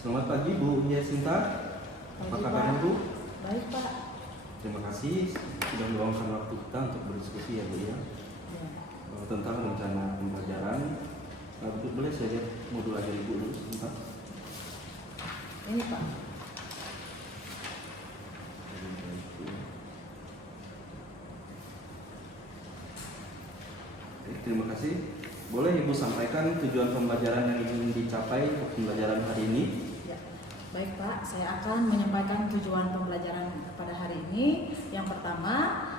Selamat pagi Bu Yasinta. Apa Pagi, kabarnya Pak. Bu? Baik, Pak. Terima kasih sudah meluangkan waktu kita untuk berdiskusi ya Bu ya. Ya. Tentang rencana pembelajaran. Boleh saya lihat modul ajar Ibu dulu sebentar? Ini, Pak. Terima kasih. Boleh Ibu sampaikan tujuan pembelajaran yang ingin dicapai untuk pembelajaran hari ini? Ya. Baik, Pak. Saya akan menyampaikan tujuan pembelajaran pada hari ini. Yang pertama,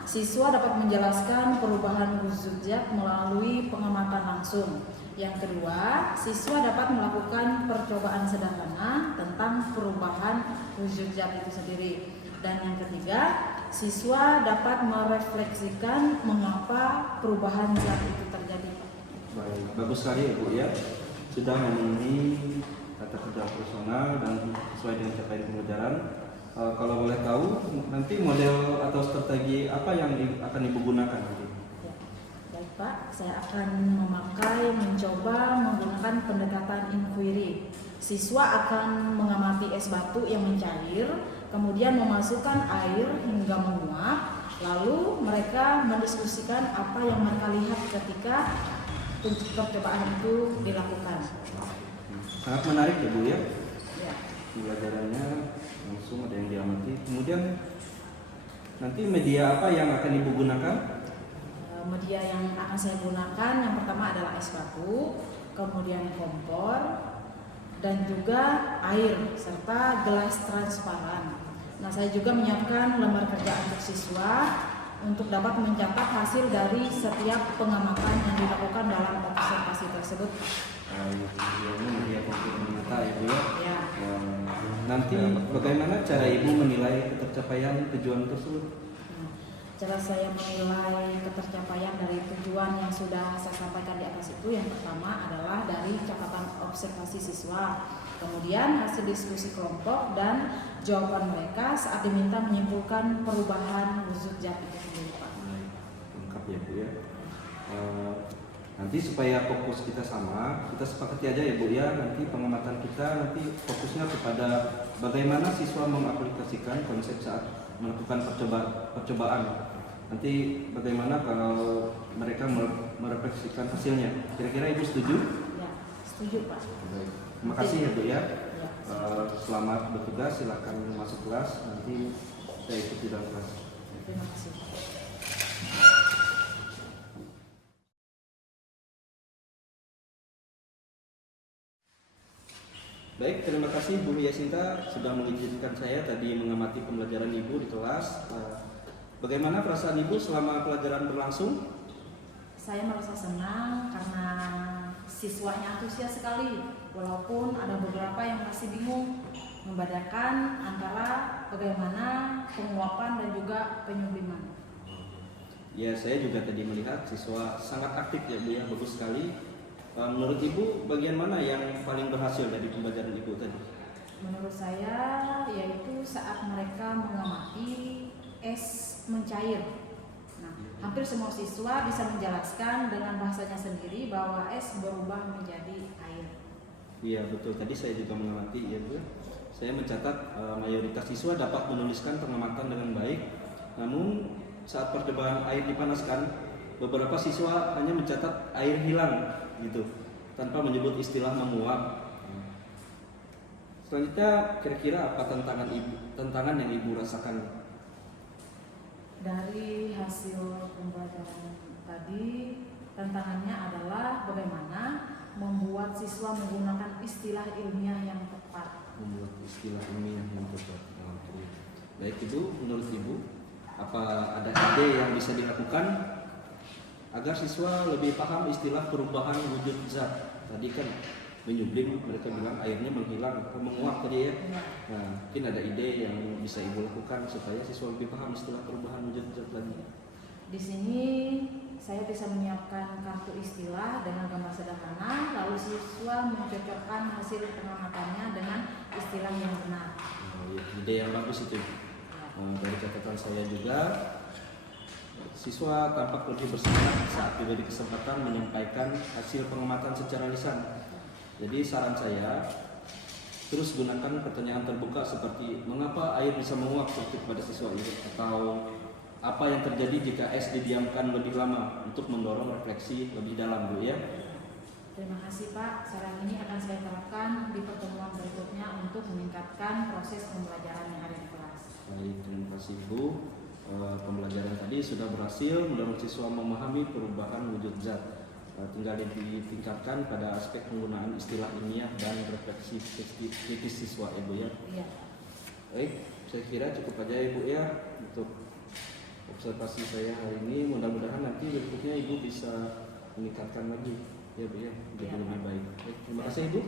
siswa dapat menjelaskan perubahan wujud zat melalui pengamatan langsung. Yang kedua, siswa dapat melakukan percobaan sederhana tentang perubahan wujud zat itu sendiri. Dan yang ketiga, siswa dapat merefleksikan mengapa perubahan zat itu terjadi. Baik, bagus sekali ya Bu ya. Sudah memenuhi tata kerja personal dan sesuai dengan capaian pembelajaran. Kalau boleh tahu, nanti model atau strategi apa yang akan Ibu gunakan nanti? Ya. Baik, Pak, saya akan mencoba menggunakan pendekatan inquiry. Siswa akan mengamati es batu yang mencair, kemudian memasukkan air hingga menguap, lalu mereka mendiskusikan apa yang mereka lihat ketika percobaan itu dilakukan. Sangat menarik ya Bu ya. Ya. Pembelajarannya langsung ada yang diamati. Kemudian nanti media apa yang akan Ibu gunakan? Media yang akan saya gunakan yang pertama adalah es batu, kemudian kompor, dan juga air serta gelas transparan. Nah, saya juga menyiapkan lembar kerja untuk siswa untuk dapat mencatat hasil dari setiap pengamatan yang dilakukan dalam observasi tersebut. Ini media konkret nyata ya Bu ya. Ya. Nanti bagaimana cara Ibu menilai ketercapaian tujuan tersebut? Cara saya menilai ketercapaian dari tujuan yang sudah saya sampaikan di atas itu, yang pertama adalah dari catatan observasi siswa, kemudian hasil diskusi kelompok dan jawaban mereka saat diminta menyimpulkan perubahan wujud zat itu sendiri, Pak. Lengkap ya Bu ya. Nanti supaya fokus kita sama, kita sepakati aja ya Bu ya. Nanti pengamatan kita nanti fokusnya kepada bagaimana siswa mengaplikasikan konsep saat melakukan percobaan. Nanti bagaimana kalau mereka merefleksikan hasilnya. Kira-kira Ibu setuju? Ya, setuju, Pak. Baik. Terima kasih ya Bu ya. Ya. Selamat bertugas, silakan masuk kelas. Nanti saya ikuti dalam kelas. Terima kasih. Baik, terima kasih Bu Yasinta sudah mengizinkan saya tadi mengamati pembelajaran Ibu di kelas. Bagaimana perasaan Ibu selama pelajaran berlangsung? Saya merasa senang karena siswanya antusias sekali, walaupun ada beberapa yang masih bingung membedakan antara bagaimana penguapan dan juga penyubliman. Ya, saya juga tadi melihat siswa sangat aktif ya Bu ya, bagus sekali. Menurut Ibu, bagian mana yang paling berhasil dari pembelajaran Ibu tadi? Menurut saya yaitu saat mereka mengamati es mencair. Nah, hampir semua siswa bisa menjelaskan dengan bahasanya sendiri bahwa es berubah menjadi air. Iya betul, tadi saya juga mengamati ya Bu. Saya mencatat mayoritas siswa dapat menuliskan pengamatan dengan baik. Namun saat percobaan air dipanaskan, beberapa siswa hanya mencatat air hilang gitu, tanpa menyebut istilah menguap. Selanjutnya kira-kira apa tantangan yang Ibu rasakan? Dari hasil pembelajaran tadi, tantangannya adalah bagaimana membuat siswa menggunakan istilah ilmiah yang tepat. Membuat istilah ilmiah yang tepat. Baik Ibu, menurut Ibu, apa ada ide yang bisa dilakukan agar siswa lebih paham istilah perubahan wujud zat? Tadi kan menyublim, mereka bilang airnya menghilang atau menguap tadi ya. Nah, mungkin ada ide yang bisa Ibu lakukan supaya siswa lebih paham istilah perubahan wujud zat tadi. Di sini saya bisa menyiapkan kartu istilah dengan gambar sederhana, lalu siswa mencocokkan hasil pengamatannya dengan istilah yang benar. Ide yang bagus itu. Dari catatan saya juga, siswa tampak lebih bersemangat saat diberi kesempatan menyampaikan hasil pengamatan secara lisan. Jadi saran saya, Terus gunakan pertanyaan terbuka seperti mengapa air bisa menguap pada siswa ini, atau apa yang terjadi jika es didiamkan lebih lama, untuk mendorong refleksi lebih dalam, Bu ya. Terima kasih Pak, saran ini akan saya terapkan di pertemuan berikutnya untuk meningkatkan proses pembelajaran yang ada di kelas. Baik, terima kasih Bu. Pembelajaran tadi sudah berhasil mendorong siswa memahami perubahan wujud zat. Tinggal ditingkatkan pada aspek penggunaan istilah ilmiah dan refleksi kritis siswa, Ibu ya. Iya. Baik, saya kira cukup aja Ibu ya untuk observasi saya hari ini. Mudah-mudahan nanti berikutnya Ibu bisa meningkatkan lagi ya Bu ya, jadi Iya, lebih Pak. baik. Baik, terima kasih Ibu.